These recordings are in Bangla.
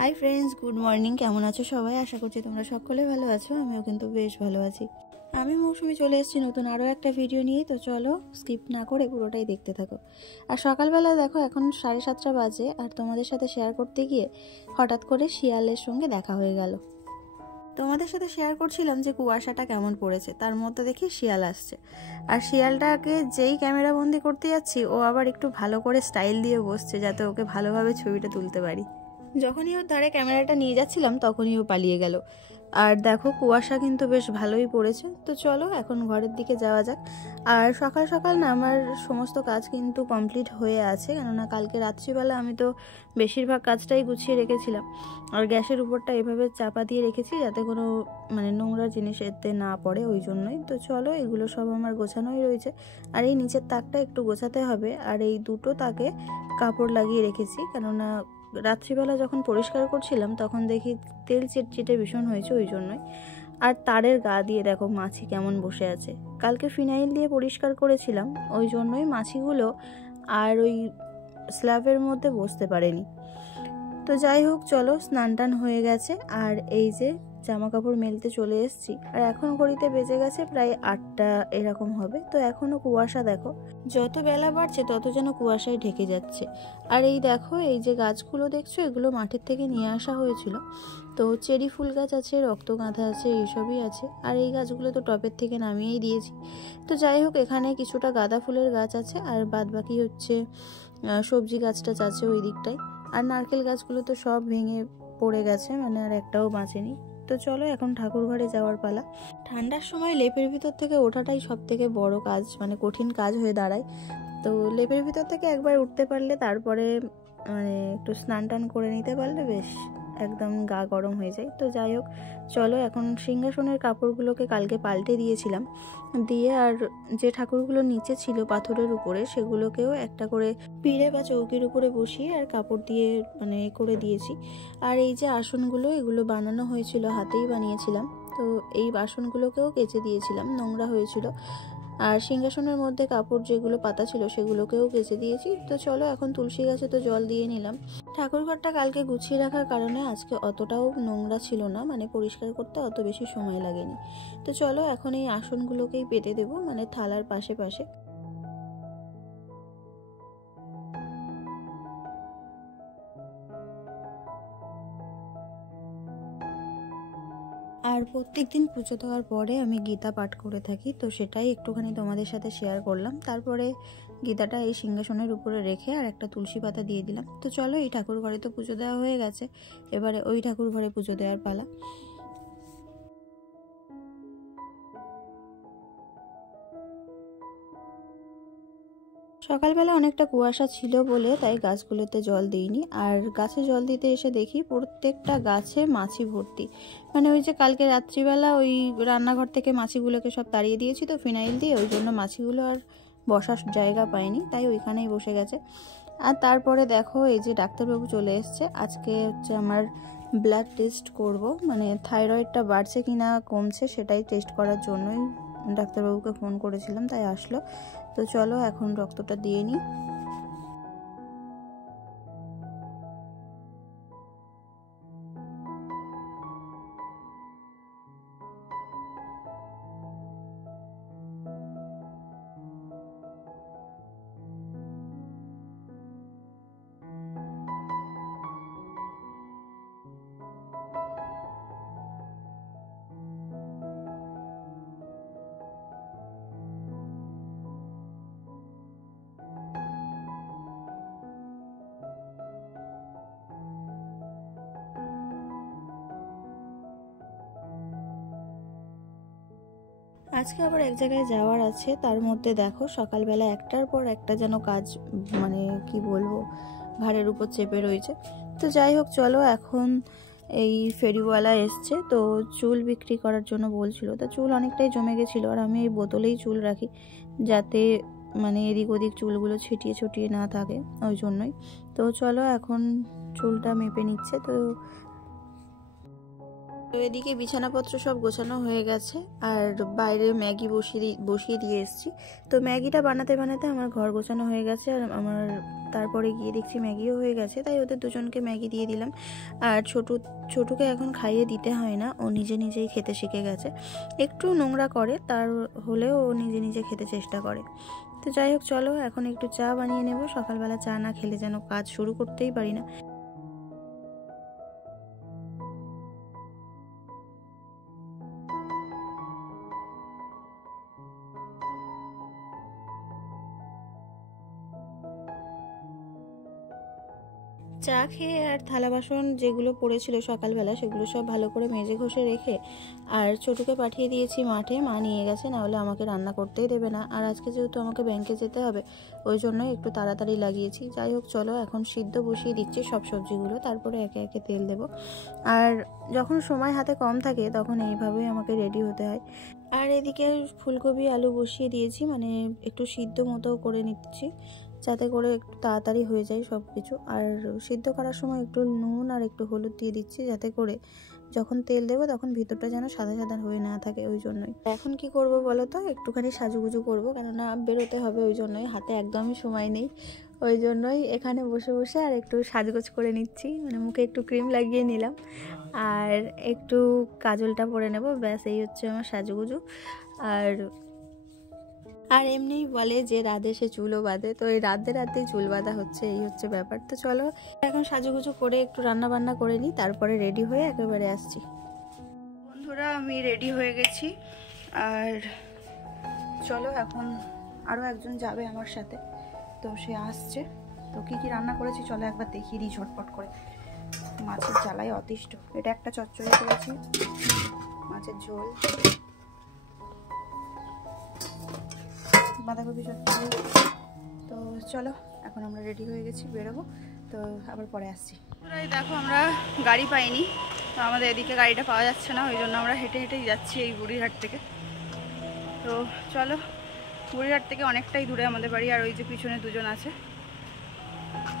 Hi friends, good morning. কেমন আছো সবাই? আশা করছি তোমরা সকলে ভালো আছো। আমিও কিন্তু বেশ ভালো আছি। আমি মৌসুমি চলে এসেছি নতুন আরও একটা ভিডিও নিয়ে। তো চলো স্কিপ না করে পুরোটাই দেখতে থাকো। আর সকালবেলা দেখো এখন 7:30 বাজে, আর তোমাদের সাথে শেয়ার করতে গিয়ে হঠাৎ করে শিয়ালের সঙ্গে দেখা হয়ে গেল। তোমাদের সাথে শেয়ার করছিলাম যে কুয়াশাটা কেমন পড়েছে, তার মধ্যে দেখি শিয়াল আসছে। আর শিয়ালটাকে যেই ক্যামেরা বন্দি করতে যাচ্ছি, ও আবার একটু ভালো করে স্টাইল দিয়ে বসছে যাতে ওকে ভালোভাবে ছবিটা তুলতে পারি। যখনই ওর ধারে ক্যামেরাটা নিয়ে যাচ্ছিলাম তখনই ও পালিয়ে গেল। আর দেখো কুয়াশা কিন্তু বেশ ভালোই পড়েছে। তো চলো এখন ঘরের দিকে যাওয়া যাক। আর সকাল সকাল না আমার সমস্ত কাজ কিন্তু কমপ্লিট হয়ে আছে, কেননা কালকে রাত্রিবেলা আমি তো বেশিরভাগ কাজটাই গুছিয়ে রেখেছিলাম। আর গ্যাসের উপরটা এভাবে চাপা দিয়ে রেখেছি যাতে কোনো নোংরা জিনিস এতে না পড়ে, ওই জন্যই। তো চলো এগুলো সব আমার গোছানোই রয়েছে। আর এই নিচের তাকটা একটু গোছাতে হবে, আর এই দুটো তাকে কাপড় লাগিয়ে রেখেছি, কেননা রাত্রিবেলা যখন পরিষ্কার করছিলাম তখন দেখি তেল চিটচিটে ভীষণ হয়েছে, ওই জন্যই। আর তারের গা দিয়ে দেখো মাছি কেমন বসে আছে। কালকে ফিনাইল দিয়ে পরিষ্কার করেছিলাম, ওই জন্যই মাছিগুলো আর ওই স্ল্যাবের মধ্যে বসতে পারেনি। তো যাই হোক, চলো স্নান টান হয়ে গেছে, আর এই যে জামা কাপড় মেলতে চলে এসেছি। আর এখন ঘড়িতে বেজে গেছে প্রায় 8টা এরকম হবে। তো এখনো কুয়াশা দেখো, যত বেলা বাড়ছে তত যেন কুয়াশায় ঢেকে যাচ্ছে। আর এই দেখো এই যে গাছগুলো দেখছো, এগুলো মাঠের থেকে নিয়ে আসা হয়েছিল। তো চেরি ফুল গাছ আছে, রক্তগাঁধা আছে, এইসবই আছে। আর এই গাছগুলো তো টবের থেকে নামিয়েই দিয়েছি। তো যাই হোক, এখানে কিছুটা গাঁদা ফুলের গাছ আছে, আর বাদ বাকি হচ্ছে সবজি গাছটা আছে ওই দিকটায়। আর নারকেল গাছগুলো তো সব ভেঙে পড়ে গেছে, আর একটাও বাঁচেনি। তো চলো এখন ঠাকুর ঘরে যাওয়ার পালা। ঠান্ডার সময় লেপের ভিতর থেকে ওঠাটাই সব থেকে বড় কাজ, কঠিন কাজ হয়ে দাঁড়ায়। তো লেপের ভিতর থেকে একবার উঠতে পারলে তারপরে একটু স্নান টান করে নিতে পারলে বেশ একদম গা গরম হয়ে যায়। তো যাই হোক, চলো এখন সিংহাসনের কাপড়গুলোকে কালকে পাল্টে দিয়েছিলাম, দিয়ে আর যে ঠাকুরগুলো নিচে ছিল পাথরের উপরে সেগুলোকেও একটা করে পিঁড়ে বা চৌকির উপরে বসিয়ে আর কাপড় দিয়ে করে দিয়েছি। আর এই যে আসনগুলো, এগুলো বানানো হয়েছিল, হাতেই বানিয়েছিলাম। তো এই বাসনগুলোকেও কেচে দিয়েছিলাম, নোংরা হয়েছিল। আর সিংহাসনের মধ্যে কাপড় যেগুলো পাতা ছিল সেগুলোকেও কেচে দিয়েছি। তো চলো এখন তুলসী গাছে তো জল দিয়ে নিলাম। ঠাকুরঘরটা কালকে গুছিয়ে রাখার কারণে আজকে অতটাও নোংরা ছিল না, পরিষ্কার করতে অত বেশি সময় লাগেনি। তো চলো এখন এই আসনগুলোকেই পেতে দেবো, থালার পাশে পাশে। আর প্রত্যেকদিন পুজো দেওয়ার পরে আমি গীতা পাঠ করে থাকি, তো সেটাই একটুখানি তোমাদের সাথে শেয়ার করলাম। তারপরে গীতাটা এই সিংহাসনের উপরে রেখে আর একটা তুলসী পাতা দিয়ে দিলাম। তো চলো এই ঠাকুর ঘরে তো পুজো দেওয়া হয়ে গেছে, এবারে ওই ঠাকুর ঘরে পুজো দেওয়ার পালা। সকালবেলা অনেকটা কুয়াশা ছিল বলে তাই গাছগুলোতে জল দিইনি। আর গাছে জল দিতে এসে দেখি প্রত্যেকটা গাছে মাছি ভর্তি। ওই যে কালকে রাত্রিবেলা ওই রান্নাঘর থেকে মাছিগুলোকে সব তাড়িয়ে দিয়েছি তো ফিনাইল দিয়ে, ওই জন্য মাছিগুলো আর বসার জায়গা পায়নি, তাই ওইখানেই বসে গেছে। আর তারপরে দেখো এই যে ডাক্তারবাবু চলে এসছে। আজকে হচ্ছে আমার ব্লাড টেস্ট করব, থাইরয়েডটা বাড়ছে কিনা কমছে সেটাই টেস্ট করার জন্যই ডাক্তারবাবুকে ফোন করেছিলাম, তাই আসলো। তো চলো এখন রক্তটা দিয়ে নিই। আজকে আবার এক জায়গায় যাওয়ার আছে, তার মধ্যে দেখো সকালবেলা একটার পর একটা যেন কাজ কি বলবো ঘাড়ের উপর চেপে রয়েছে। তো যাই হোক, চলো এখন এই ফেরিওয়ালা এসছে, তো চুল বিক্রি করার জন্য বলছিল। তো চুল অনেকটাই জমে গেছিলো, আর আমি এই বোতলেই চুল রাখি যাতে এদিক ওদিক চুলগুলো ছিটিয়ে ছুটিয়ে না থাকে, ওই জন্যই। তো চলো এখন চুলটা মেপে নিচ্ছে। তো তো এদিকে বিছানাপত্র সব গোছানো হয়ে গেছে আর বাইরে ম্যাগি বসিয়ে দিয়ে এসেছি। তো ম্যাগিটা বানাতে বানাতে আমার ঘর গোছানো হয়ে গেছে আর আমার তারপরে গিয়ে দেখছি ম্যাগিও হয়ে গেছে, তাই ওদের দুজনকে ম্যাগি দিয়ে দিলাম। আর ছোটুকে এখন খাইয়ে দিতে হয় না, ও নিজে নিজেই খেতে শিখে গেছে। একটু নোংরা করে, তার হলেও ও নিজে নিজে খেতে চেষ্টা করে। তো যাই হোক, চলো এখন একটু চা বানিয়ে নেব। সকালবেলা চা না খেলে যেন কাজ শুরু করতেই পারি না। চা খেয়ে আর থালা বাসন যেগুলো পড়েছিল সকালবেলা সেগুলো সব ভালো করে মেজে ঘষে রেখে আর ছোটুকে পাঠিয়ে দিয়েছি মাঠে। মা নিয়ে গেছে, না হলে আমাকে রান্না করতেই দেবে না। আর আজকে যেহেতু আমাকে ব্যাংকে যেতে হবে, ওই জন্যই একটু তাড়াতাড়ি লাগিয়েছি। যাই হোক, চলো এখন সিদ্ধ বসিয়ে দিচ্ছি সব সবজিগুলো, তারপরে একে একে তেল দেব। আর যখন সময় হাতে কম থাকে তখন এইভাবেই আমাকে রেডি হতে হয়। আর এদিকে ফুলকপি আলু বসিয়ে দিয়েছি, মানে একটু সিদ্ধ মতো করে নিচ্ছি যাতে করে একটু তাড়াতাড়ি হয়ে যায় সব কিছু। আর সিদ্ধ করার সময় একটু নুন আর একটু হলুদ দিয়ে দিচ্ছি যাতে করে যখন তেল দেবো তখন ভিতরটা যেন সাদা সাদা হয়ে না থাকে, ওই জন্যই। এখন কি করব বলো তো, একটুখানি সাজুগুজু করবো, কেননা বেরোতে হবে, ওই জন্যই। হাতে একদমই সময় নেই, ওই জন্যই এখানে বসে বসে আর একটু সাজগোজ করে নিচ্ছি। মানে মুখে একটু ক্রিম লাগিয়ে নিলাম আর একটু কাজলটা পরে নেব, ব্যাস এই হচ্ছে আমার সাজুগুজু। আর এমনিই বলে যে রাধে সে চুলও বাঁধে, তো এই রাতেই চুল বাঁধা হচ্ছে, এই হচ্ছে ব্যাপার। তো চলো এখন সাজুগুজু করে একটু রান্না বান্না করে নিই, তারপরে রেডি হয়ে একেবারে আসছি। বন্ধুরা, আমি রেডি হয়ে গেছি আর চলো এখন আরও একজন যাবে আমার সাথে, তো সে আসছে। তো কি কি রান্না করেছি চলো একবার দেখিয়ে দিই ঝটপট করে। মাছের জ্বালায় অতিষ্ঠ। এটা একটা চচ্চড়ি করেছি, মাছের ঝোল, বাঁধাকপি চচ্চড়ি। তো চলো এখন আমরা রেডি হয়ে গেছি, বেরোবো। তো আবার পরে আসছি। দেখো আমরা গাড়ি পাইনি, তো আমাদের এদিকে গাড়িটা পাওয়া যাচ্ছে না, ওই জন্য আমরা হেঁটে হেঁটেই যাচ্ছি এই বুড়িরহাট থেকে। তো চলো, বুড়িরহাট থেকে অনেকটাই দূরে আমাদের বাড়ি, আর ওই যে পিছনে দুজন আছে।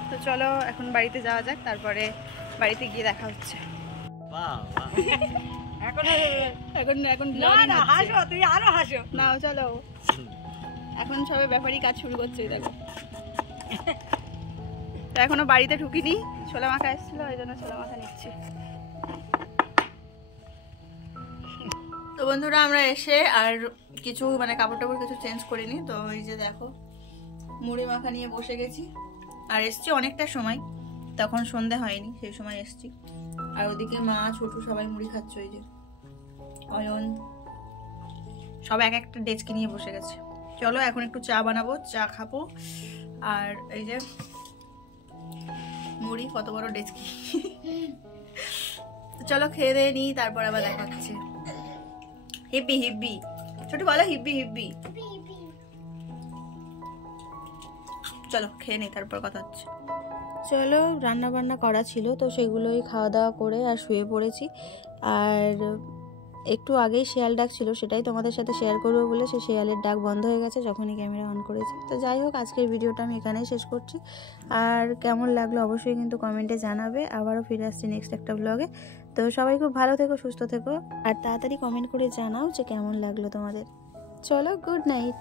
তো চলো এখন বাড়িতে যাওয়া যাক, তারপরে বাড়িতে গিয়ে দেখা হচ্ছে। এখন তুমি আরো হাসো না, চলো এখন সবাই ব্যাপারই কাজ শুরু করছে। দেখো তো এখনো বাড়িতে ঢুকিনি, ছোলা মাখা এসেছিল, ওই জন্য ছোলা মাখা নিচ্ছি। তো বন্ধুরা, আমরা এসে আর কিছু মানে কাপড় টাপড় কিছু চেঞ্জ করিনি, তো এই যে দেখো মুড়ি মাখা নিয়ে বসে গেছি। আর এসছি অনেকটা সময়, তখন সন্ধে হয়নি, সেই সময় এসছি। আর ওদিকে মা ছোটু সবাই মুড়ি খাচ্ছে, ওই যে অয়ন সব এক একটা ডেস্কে নিয়ে বসে গেছে। চলো এখন একটু চা বানাবো, চা খাবো। আর এই যে মুড়ি, কত বড় ডেস্কি। চলো খেয়ে দিয়ে নিই, তারপর আবার দেখা হচ্ছে। হিব্বি হিব্বি, ছোট বলো হিব্বি হিব্বি। চলো খেয়ে নিই, তারপর কথা হচ্ছে। চলো, রান্না বান্না করা ছিল, তো সেগুলোই খাওয়া দাওয়া করে আর শুয়ে পড়েছি। আর একটু আগেই শেয়াল ডাক ছিল, সেটাই তোমাদের সাথে শেয়ার করবো বলে সে শেয়ালের ডাক বন্ধ হয়ে গেছে যখনই ক্যামেরা অন করেছি। তো যাই হোক, আজকের ভিডিওটা আমি এখানেই শেষ করছি। আর কেমন লাগলো অবশ্যই কিন্তু কমেন্টে জানাবে। আবারও ফিরে আসছি নেক্সট একটা ব্লগে। তো সবাই খুব ভালো থেকো, সুস্থ থেকো, আর তাড়াতাড়ি কমেন্ট করে জানাও যে কেমন লাগলো তোমাদের। চলো, গুড নাইট।